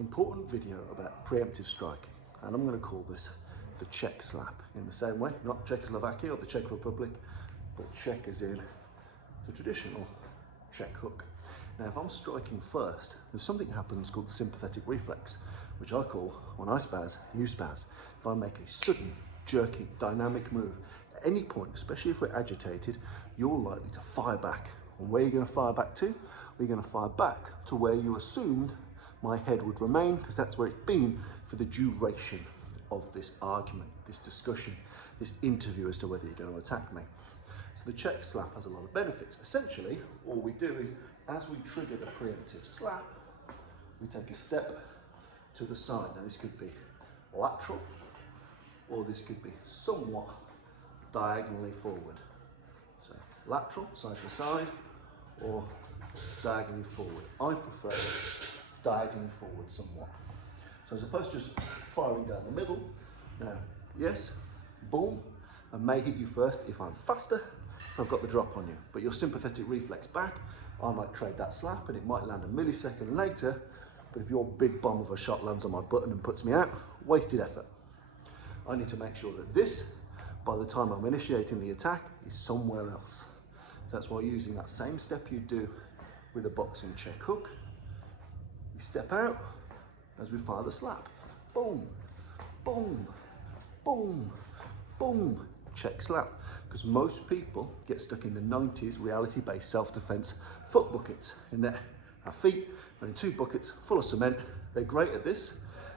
important video about preemptive striking, and I'm going to call this the Czech slap in the same way, not Czechoslovakia or the Czech Republic, but Czech as in the traditional Czech hook. Now, if I'm striking first, there's something happens called the sympathetic reflex, which I call, when I spaz, you spaz. If I make a sudden, jerky, dynamic move, at any point, especially if we're agitated, you're likely to fire back. And where are you going to fire back to? Well, you're going to fire back to where you assumed my head would remain, because that's where it's been for the duration of this argument, this discussion, this interview as to whether you're going to attack me. So the Czech slap has a lot of benefits. Essentially, all we do is, as we trigger the preemptive slap, we take a step to the side. Now this could be lateral, or this could be somewhat diagonally forward. So lateral, side to side, or diagonally forward. I prefer diagonally forward somewhat. So as opposed to just firing down the middle, now, yes, boom, I may hit you first if I'm faster, if I've got the drop on you. But your sympathetic reflex back, I might trade that slap and it might land a millisecond later, but if your big bomb of a shot lands on my button and puts me out, wasted effort. I need to make sure that this, by the time I'm initiating the attack, is somewhere else. So that's why using that same step you do with a boxing Czech hook, we step out as we fire the slap. Boom, boom, boom, boom, Czech slap. Because most people get stuck in the 90s reality-based self-defense foot buckets. In there, our feet are in 2 buckets full of cement. They're great at this,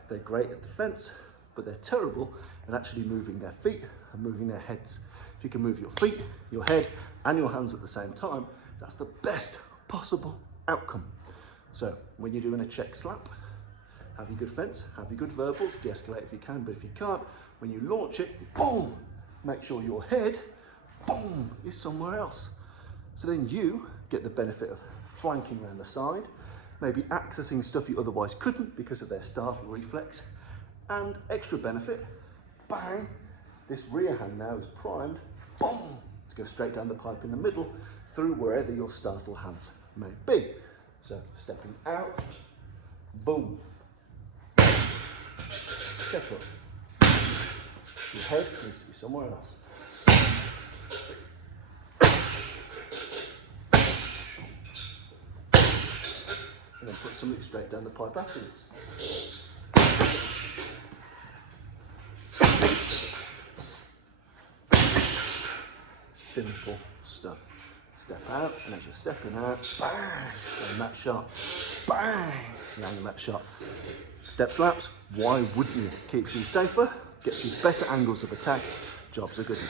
they're great at defense, but they're terrible at actually moving their feet and moving their heads. If you can move your feet, your head, and your hands at the same time, that's the best possible outcome. So when you're doing a Czech slap, have your good fence, have your good verbals, de-escalate if you can, but if you can't, when you launch it, boom, make sure your head, boom, is somewhere else. So then you get the benefit of flanking around the side, maybe accessing stuff you otherwise couldn't because of their startle reflex, and extra benefit, bang, this rear hand now is primed, boom, to go straight down the pipe in the middle, through wherever your startle hands may be. So stepping out, boom, Czech hook. Your head needs to be somewhere else. And then put something straight down the pipe afterwards. Simple stuff. Step out, and as you're stepping out, bang, and that shot, bang, and that shot. Step slaps, why wouldn't you? Keeps you safer, gets you better angles of attack, job's a good one.